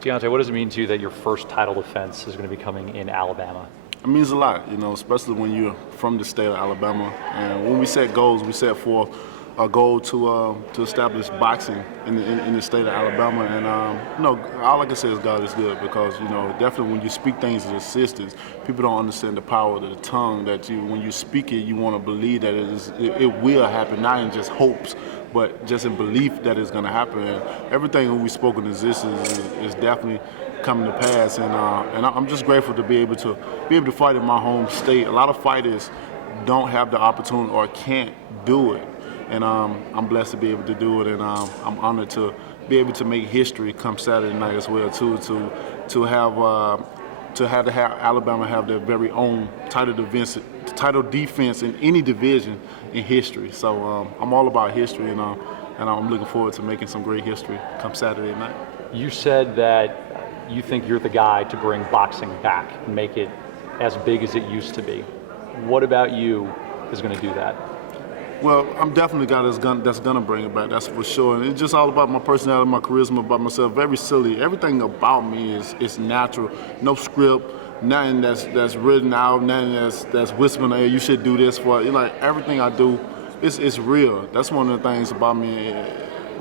Deontay, what does it mean to you that your first title defense is going to be coming in Alabama? It means a lot, especially when you're from the state of Alabama. And when we set goals, we set for a goal to establish boxing in the state of Alabama. And all I can say is God is good, because definitely when you speak things as assistants, people don't understand the power of the tongue. That when you speak it, you want to believe that it will happen, not in just hopes, but just in belief that it's going to happen. And everything we've spoken is definitely coming to pass. And I'm just grateful to be able to fight in my home state. A lot of fighters don't have the opportunity or can't do it. And I'm blessed to be able to do it, and I'm honored to be able to make history come Saturday night as well too. To have Alabama have their very own title defense in any division in history. So I'm all about history, and I'm looking forward to making some great history come Saturday night. You said that you think you're the guy to bring boxing back and make it as big as it used to be. What about you is going to do that? Well, I'm definitely the guy that's gonna bring it back. That's for sure. And it's just all about my personality, my charisma, about myself. Very silly. Everything about me is natural. No script. Nothing that's written out. Nothing that's whispering. Hey, you should do this for. Everything I do, it's real. That's one of the things about me.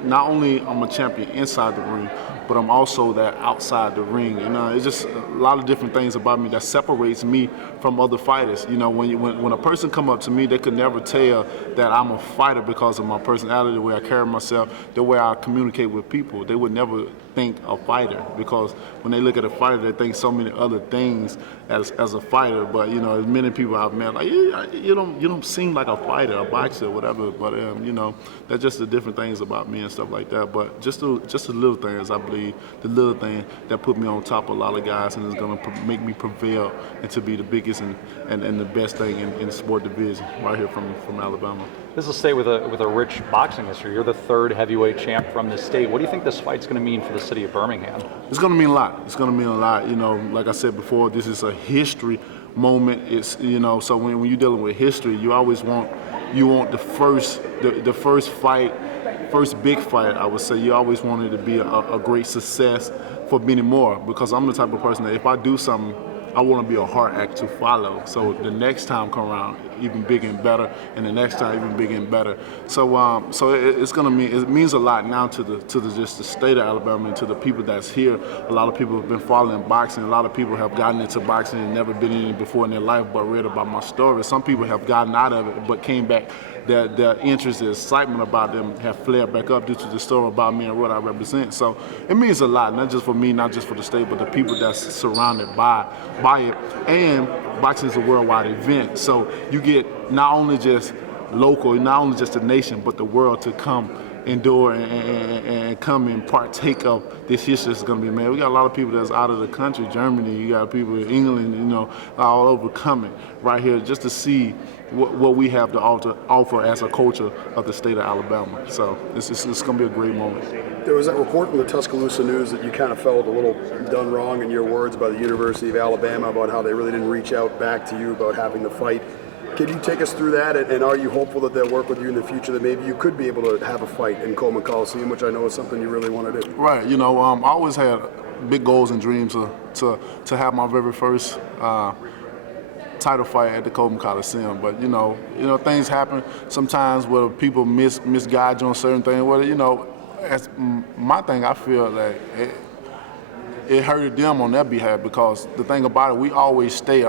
Not only I'm a champion inside the ring, but I'm also that outside the ring. And it's just a lot of different things about me that separates me from other fighters. When a person come up to me, they could never tell that I'm a fighter because of my personality, the way I carry myself, the way I communicate with people. They would never think a fighter, because when they look at a fighter, they think so many other things as a fighter. But as many people I've met, like, you don't seem like a fighter, a boxer, whatever. But that's just the different things about me and stuff like that. But just the little things, I believe, the little thing that put me on top of a lot of guys, and is going to make me prevail and to be the biggest and the best thing in the sport division right here from Alabama. This is a state with a rich boxing history. You're the third heavyweight champ from this state. What do you think this fight's going to mean for the city of Birmingham? It's going to mean a lot. It's going to mean a lot. Like I said before, this is a history moment. It's so when you're dealing with history, you always want the first fight. First big fight, I would say, you always want it to be a great success for many more, because I'm the type of person that if I do something, I want to be a hard act to follow. So the next time come around, even bigger and better, and the next time even bigger and better. So it means a lot now to just the state of Alabama and to the people that's here. A lot of people have been following boxing. A lot of people have gotten into boxing and never been in it before in their life, but read about my story. Some people have gotten out of it but came back. Their interest, the excitement about them have flared back up due to the story about me and what I represent. So it means a lot, not just for me, not just for the state, but the people that's surrounded by it. And boxing is a worldwide event, so you get not only just local, not only just the nation, but the world to come endure and come and partake of this history that's going to be made. We got a lot of people that's out of the country, Germany, you got people in England, all over coming right here just to see what we have to offer as a culture of the state of Alabama. So it's going to be a great moment. There was that report in the Tuscaloosa News that you kind of felt a little done wrong, in your words, by the University of Alabama about how they really didn't reach out back to you about having the fight. Can you take us through that, and are you hopeful that they'll work with you in the future, that maybe you could be able to have a fight in Coleman Coliseum, which I know is something you really want to do? Right. I always had big goals and dreams to have my very first title fight at the Coleman Coliseum. But things happen sometimes where people misguide you on certain things. As my thing, I feel that it hurted them on their behalf, because the thing about it, I always state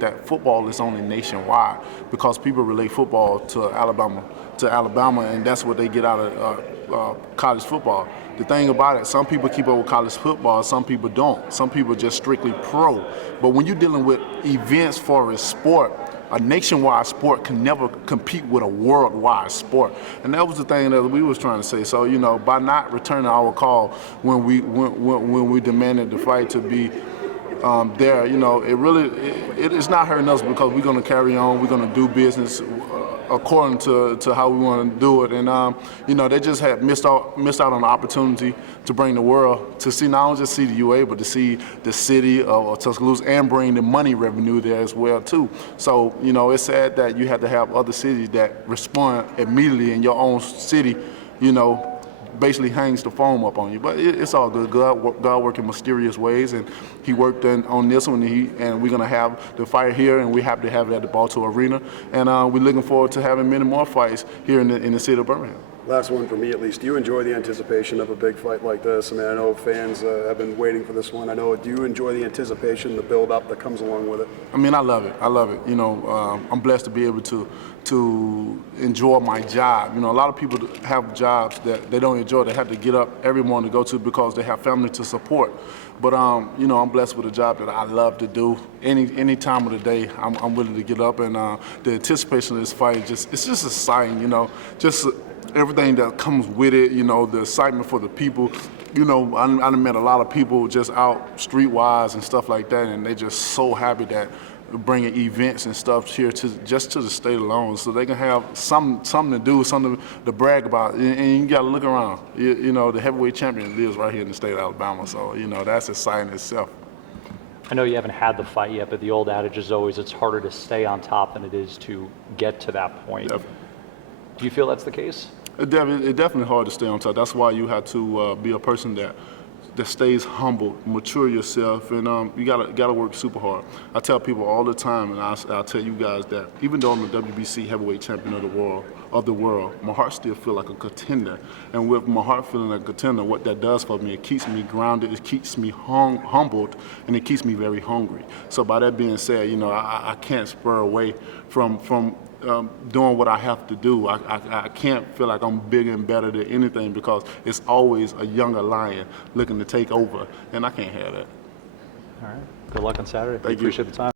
that football is only nationwide, because people relate football to Alabama, and that's what they get out of college football. The thing about it, some people keep up with college football, some people don't. Some people are just strictly pro. But when you're dealing with events for a sport, a nationwide sport can never compete with a worldwide sport. And that was the thing that we was trying to say. So, by not returning our call when we demanded the fight to be there, it's not hurting us, because we're going to carry on, we're going to do business according to how we want to do it. And they just had missed out on the opportunity to bring the world to see, not only just see the UA, but to see the city of Tuscaloosa, and bring the money revenue there as well too. So it's sad that you have to have other cities that respond immediately in your own city, basically hangs the foam up on you. But it's all good. God works in mysterious ways, and He worked on this one, and we're gonna have the fight here, and we're happy to have it at the Bartow Arena, and we're looking forward to having many more fights here in the city of Birmingham. Last one for me, at least. Do you enjoy the anticipation of a big fight like this? I mean, I know fans have been waiting for this one. I know. Do you enjoy the anticipation, the build-up that comes along with it? I mean, I love it. I love it. You know, I'm blessed to be able to enjoy my job. You know, a lot of people have jobs that they don't enjoy. They have to get up every morning to go to because they have family to support. But you know, I'm blessed with a job that I love to do. Any time of the day, I'm willing to get up, and the anticipation of this fight it's just exciting. You know, just everything that comes with it, you know, the excitement for the people. You know, I met a lot of people just out streetwise and stuff like that, and they just so happy that we're bringing events and stuff here to the state alone, so they can have something to do, something to brag about. And you got to look around. You know, the heavyweight champion lives right here in the state of Alabama, so you know that's exciting itself. I know you haven't had the fight yet, but the old adage is always it's harder to stay on top than it is to get to that point. Definitely. Do you feel that's the case? It's definitely hard to stay on top. That's why you have to be a person that stays humble, mature yourself, and you gotta work super hard. I tell people all the time, and I'll tell you guys that even though I'm the WBC heavyweight champion of the world, my heart still feels like a contender. And with my heart feeling like a contender, what that does for me, it keeps me grounded, it keeps me humbled, and it keeps me very hungry. So by that being said, you know, I can't spur away from doing what I have to do. I can't feel like I'm bigger and better than anything because it's always a younger lion looking to take over, and I can't have that. All right. Good luck on Saturday. Thank you. Appreciate the time.